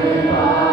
Ave